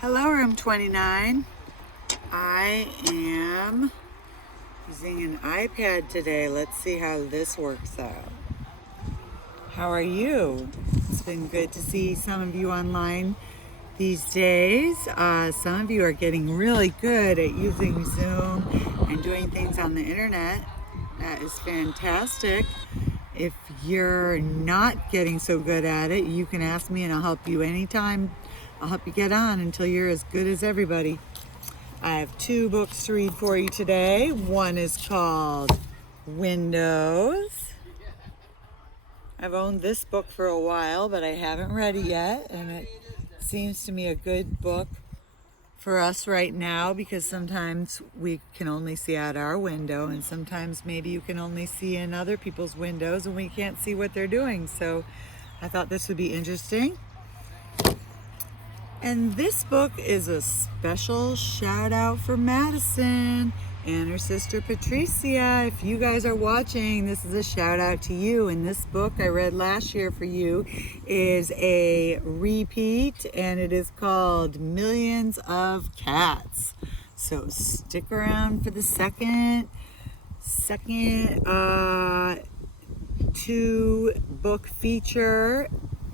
Hello, Room 29. I am using an iPad today. Let's see how this works out. How are you? It's been good to see some of you online these days. Some of you are getting really good at using Zoom and doing things on the internet. That is fantastic. If you're not getting so good at it, you can ask me and I'll help you anytime. I'll help you get on until you're as good as everybody. I have two books to read for you today. One is called Windows. I've owned this book for a while, but I haven't read it yet, and it seems to me a good book for us right now because sometimes we can only see out our window, and sometimes maybe you can only see in other people's windows and we can't see what they're doing. So I thought this would be interesting. And this book is a special shout out for Madison and her sister Patricia. If you guys are watching, this is a shout out to you. And this book I read last year for you is a repeat, and it is called Millions of Cats. So stick around for the second two book feature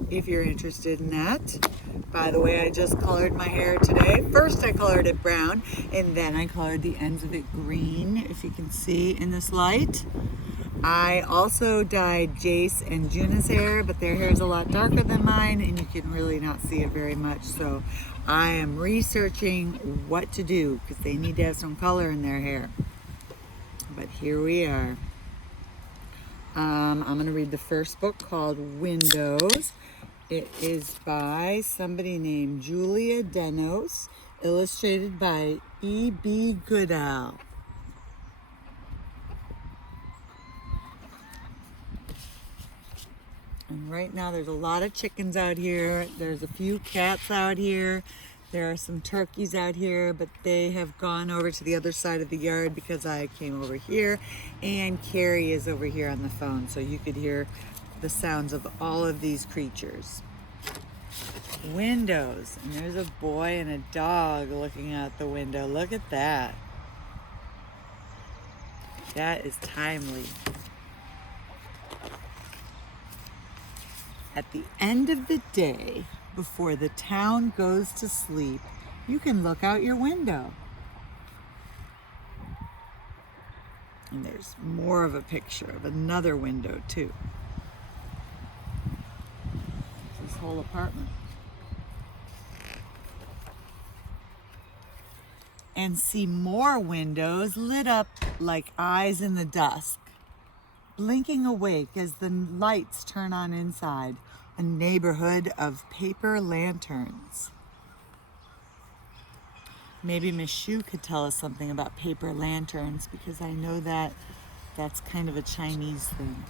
if you're interested in that. By the way, I just colored my hair today. First I colored it brown, and then I colored the ends of it green, if you can see in this light. I also dyed Jace and Juna's hair, but their hair is a lot darker than mine, and you can really not see it very much. So I am researching what to do because they need to have some color in their hair. But here we are. I'm going to read the first book called Windows. It is by somebody named Julia Denos, illustrated by E.B. Goodall. And right now there's a lot of chickens out here. There's a few cats out here. There are some turkeys out here, but they have gone over to the other side of the yard because I came over here, and Carrie is over here on the phone, so you could hear the sounds of all of these creatures. Windows, and there's a boy and a dog looking out the window. Look at that. That is timely. At the end of the day, before the town goes to sleep, you can look out your window. And there's more of a picture of another window too. This whole apartment. And see more windows lit up like eyes in the dusk, blinking awake as the lights turn on inside. A neighborhood of paper lanterns. Maybe Miss Shu could tell us something about paper lanterns, because I know that that's kind of a Chinese thing.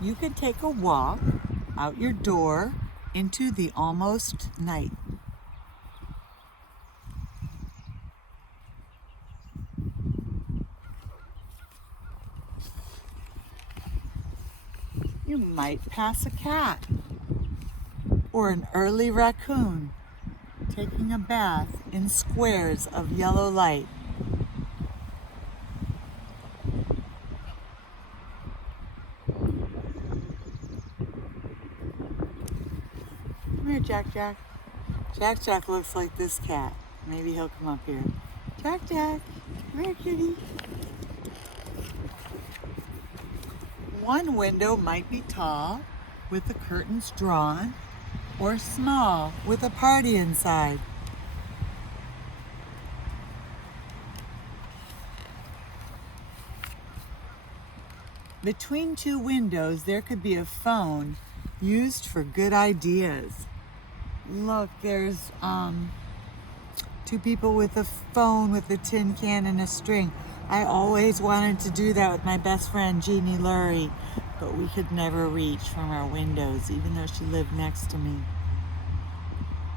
You could take a walk out your door into the almost night. You might pass a cat or an early raccoon taking a bath in squares of yellow light. Come here, Jack Jack. Jack Jack looks like this cat. Maybe he'll come up here. Jack Jack, come here, kitty. One window might be tall, with the curtains drawn, or small, with a party inside. Between two windows, there could be a phone used for good ideas. Look, there's two people with a phone with a tin can and a string. I always wanted to do that with my best friend Jeannie Lurie, but we could never reach from our windows, even though she lived next to me.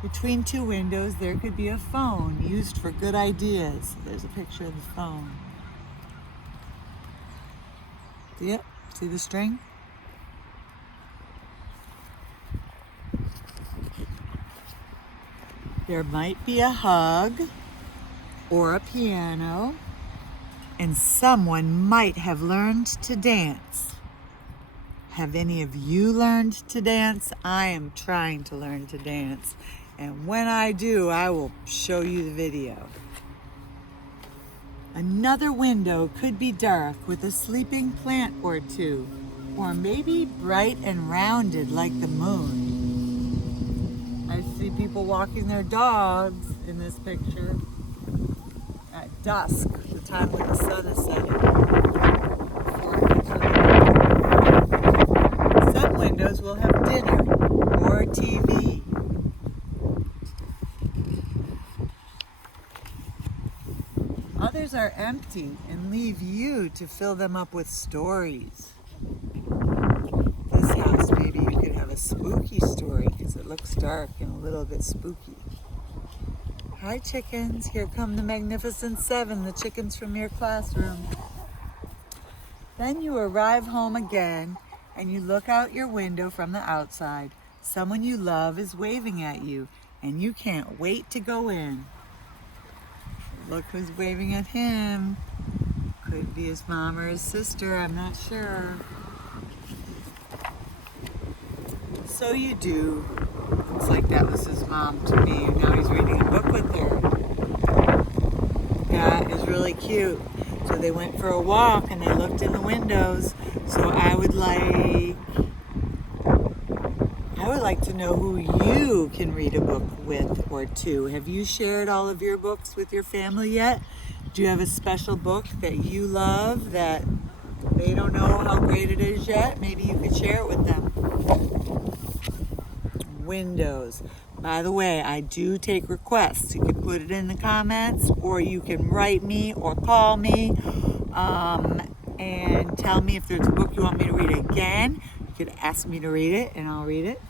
Between two windows, there could be a phone used for good ideas. There's a picture of the phone. Yep, see the string? There might be a hug or a piano, and someone might have learned to dance. Have any of you learned to dance? I am trying to learn to dance, and when I do, I will show you the video. Another window could be dark with a sleeping plant or two, or maybe bright and rounded like the moon. I see people walking their dogs in this picture at dusk, the time when the sun is setting. Some windows will have dinner or TV. Others are empty and leave you to fill them up with stories. This house, maybe you could have a spooky story because it looks dark and a little bit spooky. Hi chickens, here come the Magnificent Seven, the chickens from your classroom. Then you arrive home again and you look out your window from the outside. Someone you love is waving at you and you can't wait to go in. Look who's waving at him. Could be his mom or his sister, I'm not sure. So you do. Looks like that was his mom to me. Now he's reading a book with her. That is really cute. So they went for a walk and they looked in the windows. So I would like to know who you can read a book with or to. Have you shared all of your books with your family yet? Do you have a special book that you love that they don't know how great it is yet? Maybe you could share it with them. Windows. By the way, I do take requests. You can put it in the comments, or you can write me or call me and tell me if there's a book you want me to read again. You could ask me to read it and I'll read it.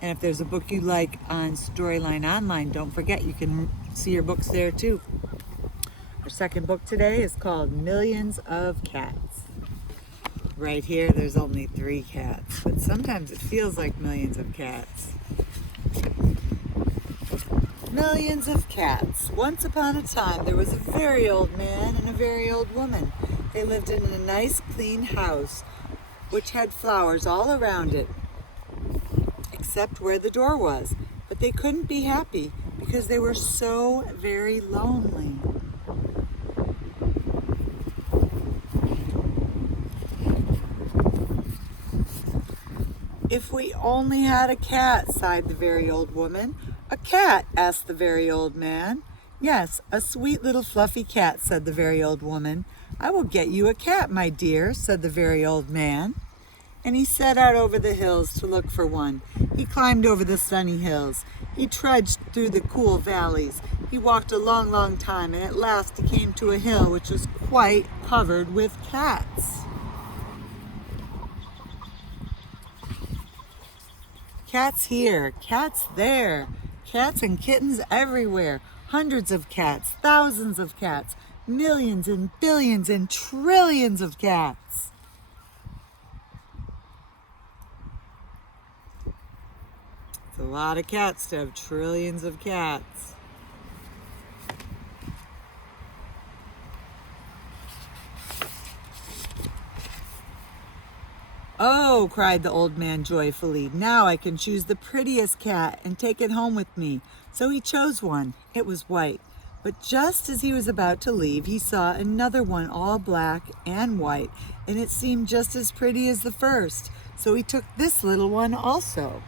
And if there's a book you like on Storyline Online, don't forget you can see your books there too. Our second book today is called Millions of Cats. Right here, there's only 3 cats, but sometimes it feels like millions of cats. Millions of cats. Once upon a time, there was a very old man and a very old woman. They lived in a nice, clean house, which had flowers all around it, except where the door was. But they couldn't be happy because they were so very lonely. If we only had a cat, sighed the very old woman. A cat, asked the very old man. Yes, a sweet little fluffy cat, said the very old woman. I will get you a cat, my dear, said the very old man. And he set out over the hills to look for one. He climbed over the sunny hills. He trudged through the cool valleys. He walked a long, long time, and at last he came to a hill which was quite covered with cats. Cats here, cats there, cats and kittens everywhere. Hundreds of cats, thousands of cats, millions and billions and trillions of cats. It's a lot of cats to have trillions of cats. Oh, cried the old man joyfully, now I can choose the prettiest cat and take it home with me. So he chose one. It was white. But just as he was about to leave, he saw another one all black and white, and it seemed just as pretty as the first. So he took this little one also.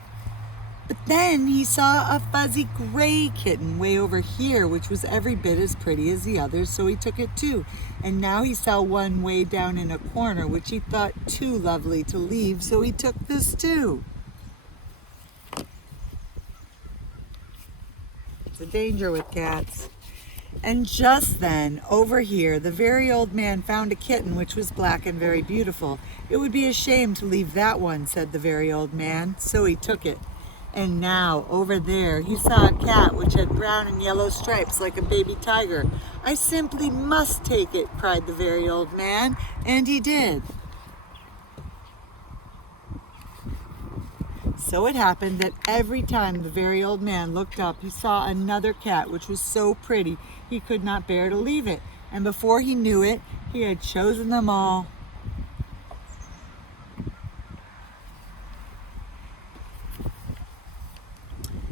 But then he saw a fuzzy gray kitten way over here, which was every bit as pretty as the others, so he took it too. And now he saw one way down in a corner, which he thought too lovely to leave, so he took this too. It's a danger with cats. And just then, over here, the very old man found a kitten which was black and very beautiful. It would be a shame to leave that one, said the very old man, so he took it. And now, over there, he saw a cat which had brown and yellow stripes like a baby tiger. I simply must take it, cried the very old man, and he did. so it happened that every time the very old man looked up, he saw another cat which was so pretty he could not bear to leave it. And before he knew it, he had chosen them all.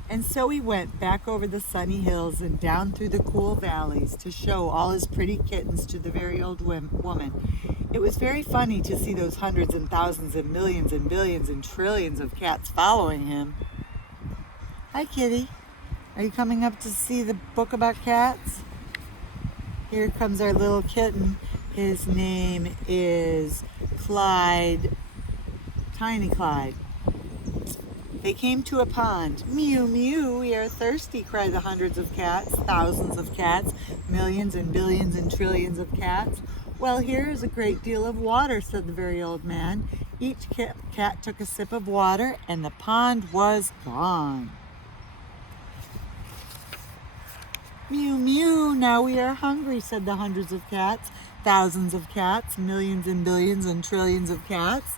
And so he went back over the sunny hills and down through the cool valleys to show all his pretty kittens to the very old woman. It was very funny to see those hundreds and thousands and millions and billions and trillions of cats following him. Hi, kitty. Are you coming up to see the book about cats? Here comes our little kitten. His name is Clyde, Tiny Clyde. They came to a pond. Mew, mew, we are thirsty, cried the hundreds of cats, thousands of cats, millions and billions and trillions of cats. Well, here is a great deal of water, said the very old man. Each cat took a sip of water, and the pond was gone. Mew, mew, now we are hungry, said the hundreds of cats, thousands of cats, millions and billions and trillions of cats.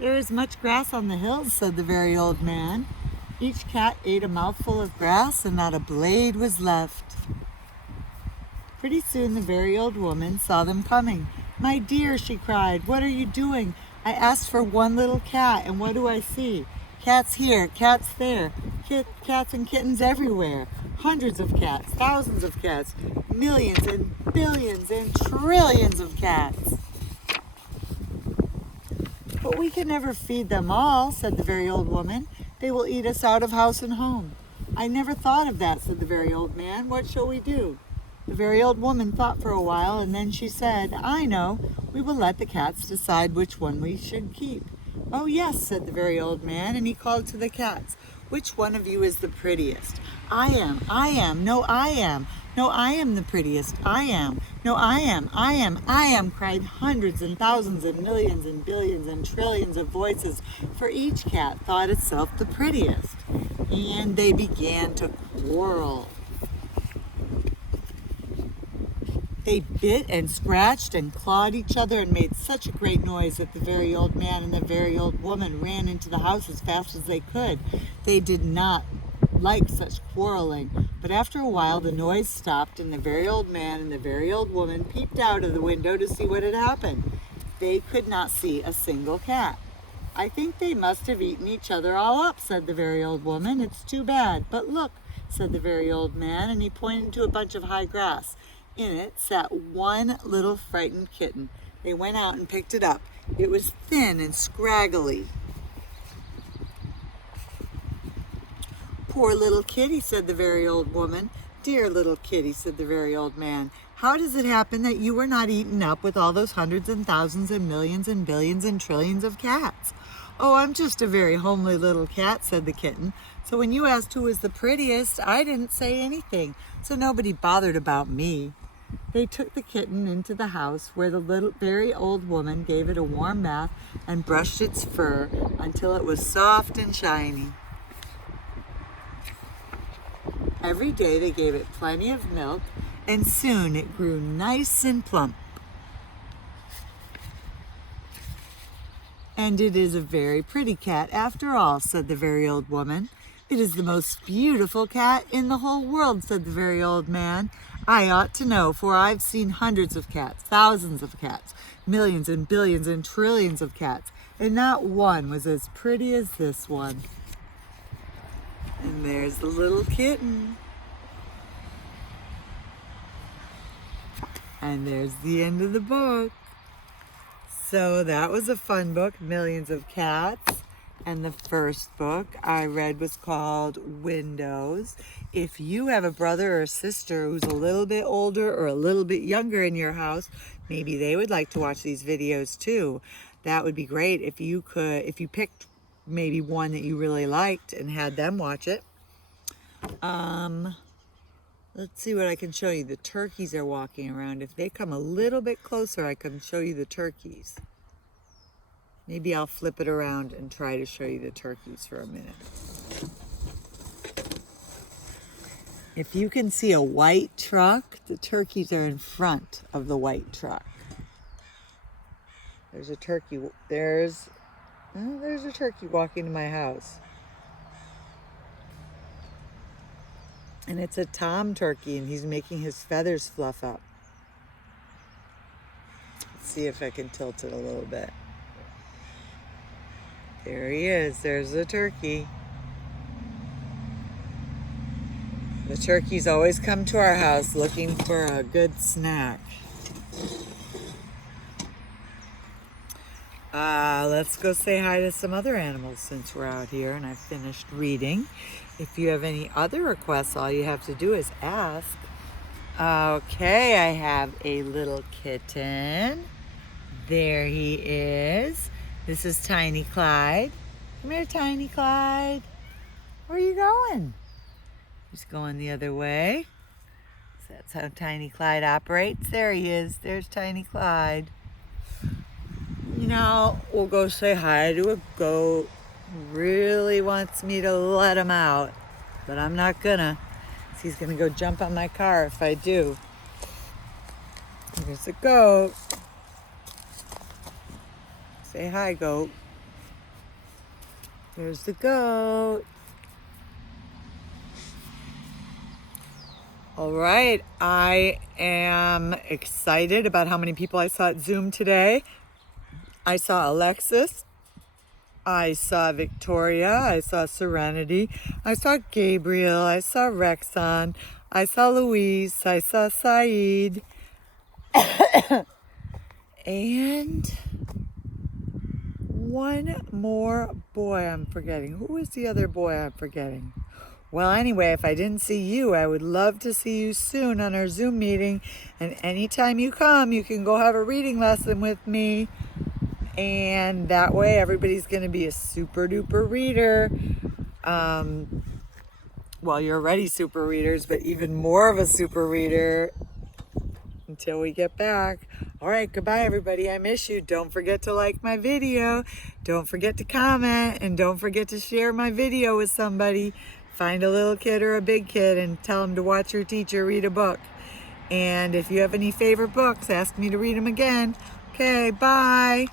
There is much grass on the hills, said the very old man. Each cat ate a mouthful of grass, and not a blade was left. Pretty soon the very old woman saw them coming. My dear, she cried, what are you doing? I asked for one little cat, and what do I see? Cats here, cats there, cats and kittens everywhere. Hundreds of cats, thousands of cats, millions and billions and trillions of cats. But we can never feed them all, said the very old woman. They will eat us out of house and home. I never thought of that, said the very old man. What shall we do? The very old woman thought for a while, and then she said, I know. We will let the cats decide which one we should keep. Oh, yes, said the very old man, and he called to the cats. Which one of you is the prettiest? I am, no, I am. No, I am the prettiest, I am. No, I am, cried hundreds and thousands and millions and billions and trillions of voices, for each cat thought itself the prettiest. And they began to quarrel. They bit and scratched and clawed each other and made such a great noise that the very old man and the very old woman ran into the house as fast as they could. They did not like such quarreling, but after a while the noise stopped, and the very old man and the very old woman peeped out of the window to see what had happened. They could not see a single cat. I think they must have eaten each other all up, said the very old woman. It's too bad. But look, said the very old man, and he pointed to a bunch of high grass. In it sat one little frightened kitten. They went out and picked it up. It was thin and scraggly. Poor little kitty, said the very old woman. Dear little kitty, said the very old man. How does it happen that you were not eaten up with all those hundreds and thousands and millions and billions and trillions of cats? Oh, I'm just a very homely little cat, said the kitten. So when you asked who was the prettiest, I didn't say anything, so nobody bothered about me. They took the kitten into the house, where the very old woman gave it a warm bath and brushed its fur until it was soft and shiny. Every day they gave it plenty of milk, and soon it grew nice and plump. And it is a very pretty cat after all, said the very old woman. It is the most beautiful cat in the whole world, said the very old man. I ought to know, for I've seen hundreds of cats, thousands of cats, millions and billions and trillions of cats, and not one was as pretty as this one. And there's the little kitten. And there's the end of the book. So that was a fun book, Millions of Cats. And the first book I read was called Windows. If you have a brother or sister who's a little bit older or a little bit younger in your house, maybe they would like to watch these videos too. That would be great if you picked maybe one that you really liked and had them watch it. Let's see what I can show you. The turkeys are walking around. If they come a little bit closer, I can show you the turkeys. Maybe I'll flip it around and try to show you the turkeys for a minute. If you can see a white truck, the turkeys are in front of the white truck. There's a turkey. There's a turkey walking to my house. And it's a tom turkey, and he's making his feathers fluff up. Let's see if I can tilt it a little bit. There he is. There's the turkey. The turkeys always come to our house looking for a good snack. Let's go say hi to some other animals since we're out here and I've finished reading. If you have any other requests, all you have to do is ask. Okay, I have a little kitten. There he is. This is Tiny Clyde. Come here, Tiny Clyde. Where are you going? He's going the other way. So that's how Tiny Clyde operates. There he is. There's Tiny Clyde. You know, we'll go say hi to a goat. Really wants me to let him out, but I'm not gonna. He's gonna go jump on my car if I do. Here's a goat. Say hi, goat. There's the goat. All right, I am excited about how many people I saw at Zoom today. I saw Alexis, I saw Victoria, I saw Serenity, I saw Gabriel, I saw Rexon, I saw Louise, I saw Saeed, and one more boy I'm forgetting. Who is the other boy I'm forgetting? Well, anyway, if I didn't see you, I would love to see you soon on our Zoom meeting. And anytime you come, you can go have a reading lesson with me. And that way, everybody's going to be a super duper reader. Well, you're already super readers, but even more of a super reader until we get back. All right, goodbye, everybody. I miss you. Don't forget to like my video. Don't forget to comment. And don't forget to share my video with somebody. Find a little kid or a big kid and tell them to watch your teacher read a book. And if you have any favorite books, ask me to read them again. Okay, bye.